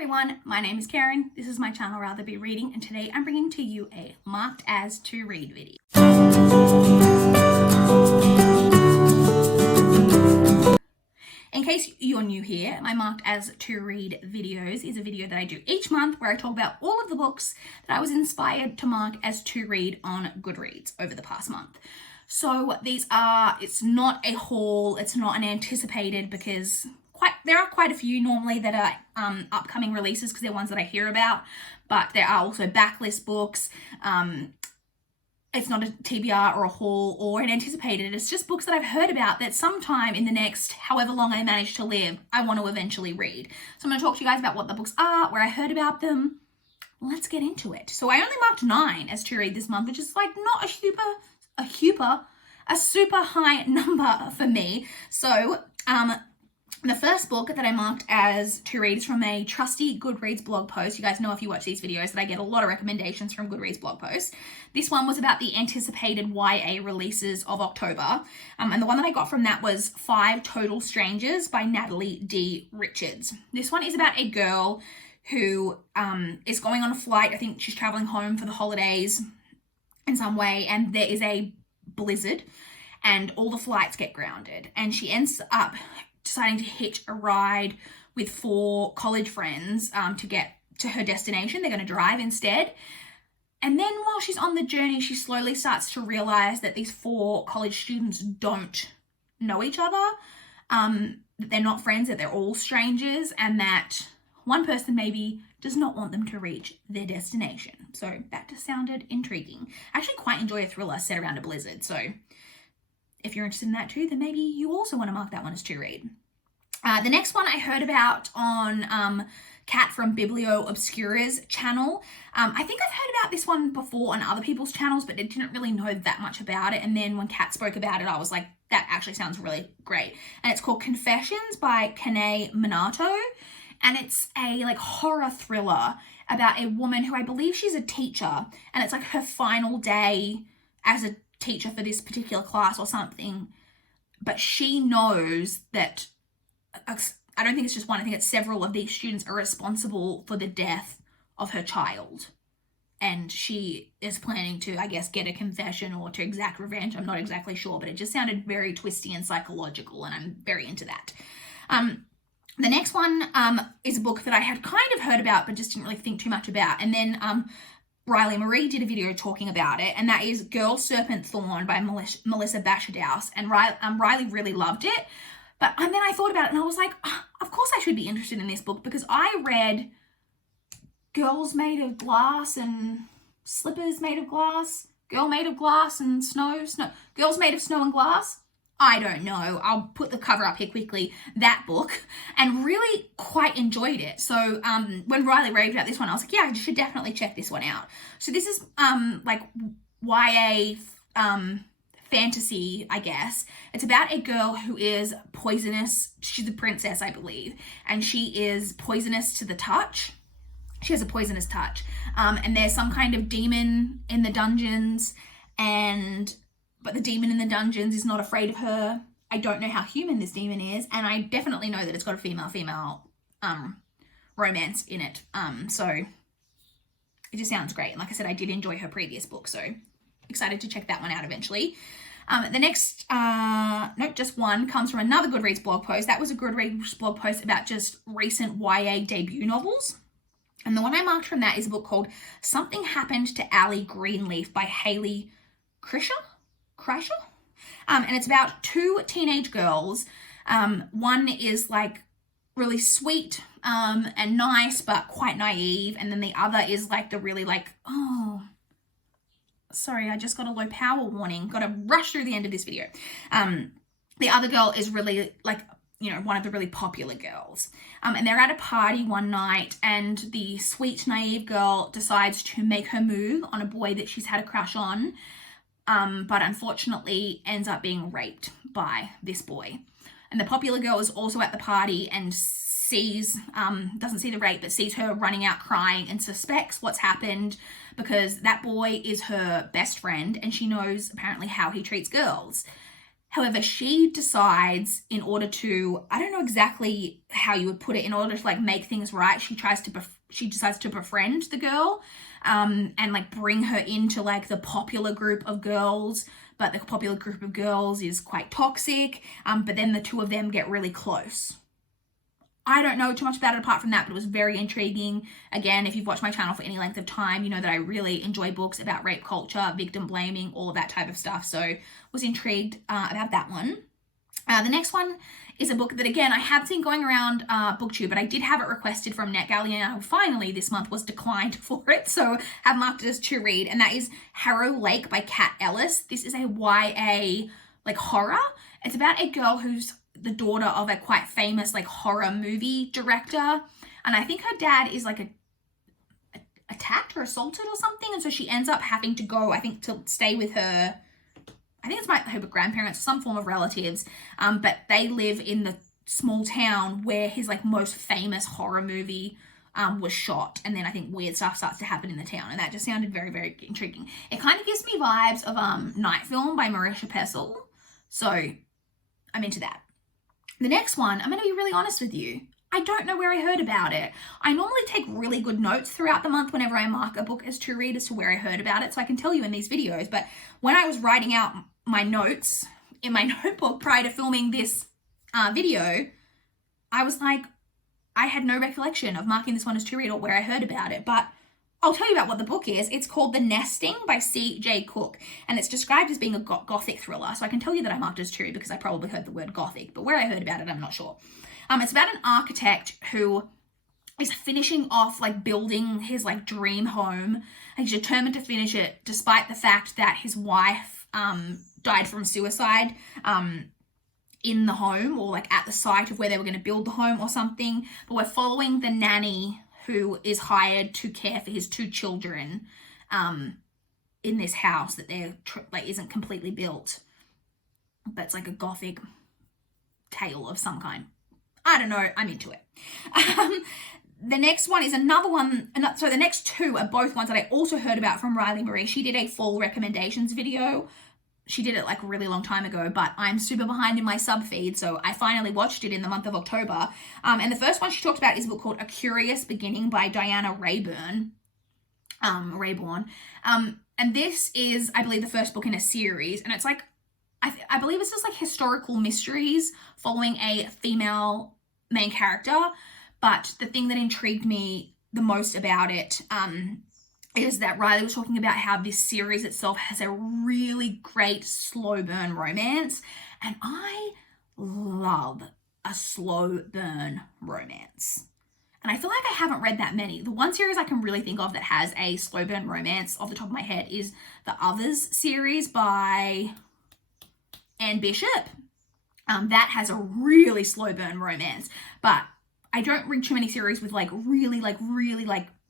everyone, my name is Karen, this is my channel RatherBeReading, and today I'm bringing to you a marked as to read video. In case you're new here, my marked as to read videos is a video that I do each month where I talk about all of the books that I was inspired to mark as to read on Goodreads over the past month. So it's not a haul, it's not an anticipated, because there are quite a few normally that are upcoming releases because they're ones that I hear about, but there are also backlist books. It's not a TBR or a haul or an anticipated. It's just books that I've heard about that sometime in the next however long I manage to live, I want to eventually read. So I'm going to talk to you guys about what the books are, where I heard about them. Let's get into it. So I only marked 9 as to read this month, which is like not a super high number for me. So the first book that I marked as to read is from a trusty Goodreads blog post. You guys know if you watch these videos that I get a lot of recommendations from Goodreads blog posts. This one was about the anticipated YA releases of October. And the one that I got from that was 5 Total Strangers by Natalie D. Richards. This one is about a girl who is going on a flight. I think she's traveling home for the holidays in some way, and there is a blizzard and all the flights get grounded, and she ends up deciding to hitch a ride with 4 college friends to get to her destination. They're going to drive instead. And then while she's on the journey, she slowly starts to realize that these 4 college students don't know each other, that they're not friends, that they're all strangers, and that one person maybe does not want them to reach their destination. So that just sounded intriguing. I actually quite enjoy a thriller set around a blizzard, so if you're interested in that too, then maybe you also want to mark that one as to read. The next one I heard about on Kat from Biblio Obscura's channel. I think I've heard about this one before on other people's channels, but I didn't really know that much about it. And then when Kat spoke about it, I was like, that actually sounds really great. And it's called Confessions by Kanae Minato. And it's a horror thriller about a woman who I believe she's a teacher. And it's like her final day as a teacher for this particular class or something, but she knows that I don't think it's just one, I think it's several of these students are responsible for the death of her child, and she is planning to, I guess, get a confession or to exact revenge. I'm not exactly sure, but it just sounded very twisty and psychological, and I'm very into that. The next one is a book that I had kind of heard about but just didn't really think too much about, and then Riley Marie did a video talking about it, and that is Girl, Serpent, Thorn by Melissa Bashardoust, and Riley really loved it. But then I thought about it and I was like, oh, of course I should be interested in this book, because I read Girls Made of Glass and Slippers Made of Glass, Girl Made of Glass and Snow, Girls Made of Snow and Glass. I don't know. I'll put the cover up here quickly. That book, and really quite enjoyed it. So when Riley raved about this one, I was like, yeah, I should definitely check this one out. So this is YA fantasy, I guess. It's about a girl who is poisonous. She's a princess, I believe, and she is poisonous to the touch. She has a poisonous touch, and there's some kind of demon in the dungeons, but the demon in the dungeons is not afraid of her. I don't know how human this demon is, and I definitely know that it's got a female romance in it. So it just sounds great. And like I said, I did enjoy her previous book, so excited to check that one out eventually. The next, just one, comes from another Goodreads blog post. That was a Goodreads blog post about just recent YA debut novels. And the one I marked from that is a book called Something Happened to Ali Greenleaf by Hayley Krischer? And it's about 2 teenage girls. One is really sweet and nice, but quite naive. And then the other is the really oh, sorry, I just got a low power warning. Got to rush through the end of this video. The other girl is really one of the really popular girls. And they're at a party one night, and the sweet, naive girl decides to make her move on a boy that she's had a crush on, but unfortunately ends up being raped by this boy. And the popular girl is also at the party and doesn't see the rape, but sees her running out crying and suspects what's happened because that boy is her best friend, and she knows apparently how he treats girls. However, she decides, in order to, I don't know exactly how you would put it, in order to like make things right, she decides to befriend the girl, and like bring her into like the popular group of girls, but the popular group of girls is quite toxic, but then the two of them get really close. I don't know too much about it apart from that, but it was very intriguing. Again, if you've watched my channel for any length of time, you know that I really enjoy books about rape culture, victim blaming, all of that type of stuff. So was intrigued about that one. The next one is a book that, again, I have seen going around BookTube, but I did have it requested from NetGalley, and finally this month was declined for it, so have marked it as to read, and that is Harrow Lake by Kat Ellis. This is a YA like horror. It's about a girl who's the daughter of a quite famous like horror movie director, and I think her dad is like attacked or assaulted or something, and so she ends up having to go, I think, to stay with her, I think it's her grandparents, some form of relatives, but they live in the small town where his like most famous horror movie was shot, and then I think weird stuff starts to happen in the town, and that just sounded very, very intriguing. It kind of gives me vibes of Night Film by Marisha Pessl, so I'm into that. The next one, I'm going to be really honest with you. I don't know where I heard about it. I normally take really good notes throughout the month whenever I mark a book as to read as to where I heard about it, so I can tell you in these videos. But when I was writing out my notes in my notebook prior to filming this video, I was like, I had no recollection of marking this one as to read or where I heard about it. But I'll tell you about what the book is. It's called The Nesting by C.J. Cooke, and it's described as being a gothic thriller. So I can tell you that I marked it as to read because I probably heard the word gothic, but where I heard about it, I'm not sure. It's about an architect who is finishing off like building his like dream home, and he's determined to finish it despite the fact that his wife died from suicide in the home, or like at the site of where they were going to build the home or something. But we're following the nanny who is hired to care for his two children in this house that they're like isn't completely built, but it's like a gothic tale of some kind. I don't know, I'm into it. The next one is another one, so the next two are both ones that I also heard about from Riley Marie. She did a full recommendations video. She did it like a really long time ago, but I'm super behind in my sub feed, so I finally watched it in the month of October. And the first one she talked about is a book called A Curious Beginning by Deanna Raybourn. And this is, I believe, the first book in a series, and it's like, I believe it's just like historical mysteries following a female main character. But the thing that intrigued me the most about it is that Riley was talking about how this series itself has a really great slow burn romance, and I love a slow burn romance. And I feel like I haven't read that many. The one series I can really think of that has a slow burn romance off the top of my head is the Others series by Anne Bishop. That has a really slow burn romance, but I don't read too many series with really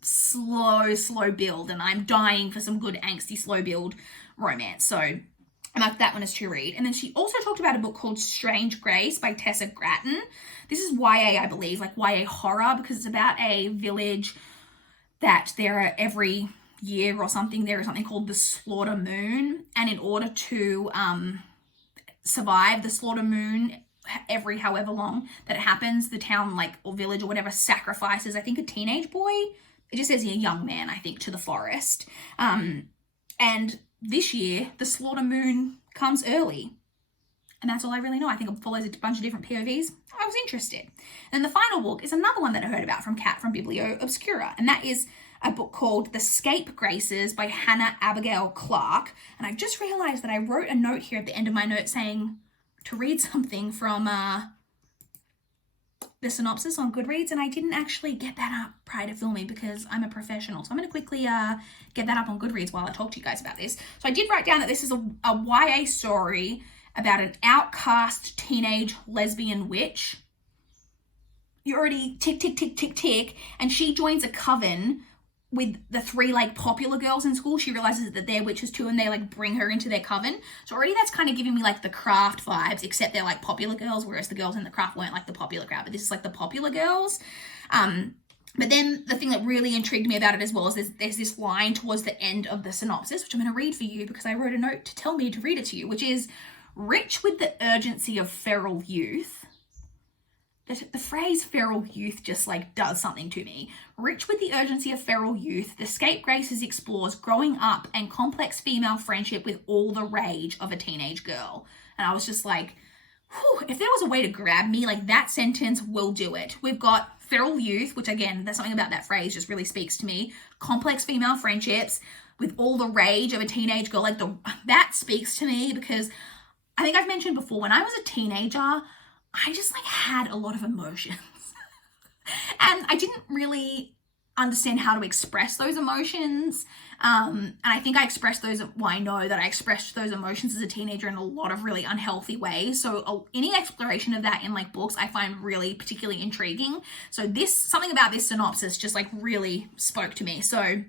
slow build, and I'm dying for some good angsty slow build romance. So I marked that one as to read. And then she also talked about a book called Strange Grace by Tessa Gratton. This is YA, I believe, like YA horror, because it's about a village that there are every year or something, there is something called the Slaughter Moon. And in order to survive the Slaughter Moon, every however long that it happens, the town like or village or whatever sacrifices, I think, a teenage boy. It just says a young man, I think, to the forest. And this year, the Slaughter Moon comes early. And that's all I really know. I think it follows a bunch of different POVs. I was interested. And the final book is another one that I heard about from Kat from Biblio Obscura. And that is a book called The Scapegracers by Hannah Abigail Clarke. And I've just realized that I wrote a note here at the end of my note saying to read something from the synopsis on Goodreads, and I didn't actually get that up prior to filming because I'm a professional. So I'm going to quickly get that up on Goodreads while I talk to you guys about this. So I did write down that this is a YA story about an outcast teenage lesbian witch. You already tick, and she joins a coven with the three like popular girls in school. She realizes that they're witches too, and they like bring her into their coven. So already that's kind of giving me like the Craft vibes, except they're like popular girls, whereas the girls in the Craft weren't like the popular crowd, but this is like the popular girls. But then the thing that really intrigued me about it as well is there's this line towards the end of the synopsis, which I'm going to read for you because I wrote a note to tell me to read it to you, which is, Rich with the urgency of feral youth. The phrase feral youth just like does something to me. Rich with the urgency of feral youth, the Scapegracers explores growing up and complex female friendship with all the rage of a teenage girl. And I was just like, whew, if there was a way to grab me, like that sentence will do it. We've got feral youth, which again, there's something about that phrase just really speaks to me. Complex female friendships with all the rage of a teenage girl, like that speaks to me, because I think I've mentioned before, when I was a teenager, I just like had a lot of emotions and I didn't really understand how to express those emotions. And I think I expressed those, well, I know that I expressed those emotions as a teenager in a lot of really unhealthy ways. So any exploration of that in like books, I find really particularly intriguing. So something about this synopsis just like really spoke to me. So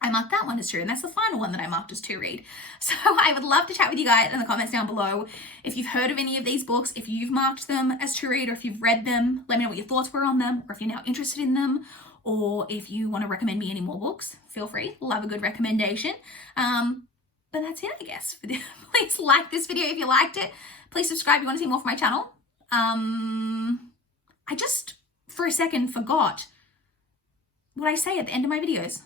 I marked that one as true, and that's the final one that I marked as to read. So I would love to chat with you guys in the comments down below. If you've heard of any of these books, if you've marked them as to read, or if you've read them, let me know what your thoughts were on them, or if you're now interested in them, or if you want to recommend me any more books, feel free. Love a good recommendation. But that's it, I guess. Please like this video if you liked it. Please subscribe if you want to see more from my channel. I just, for a second, forgot what I say at the end of my videos.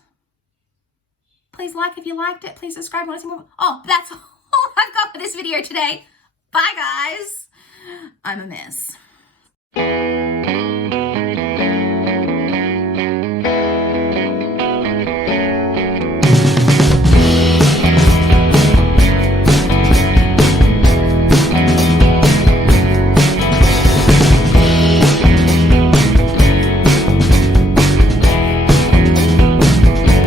Please like if you liked it. Please subscribe if you want to see more. Oh, that's all I've got for this video today. Bye, guys. I'm a mess.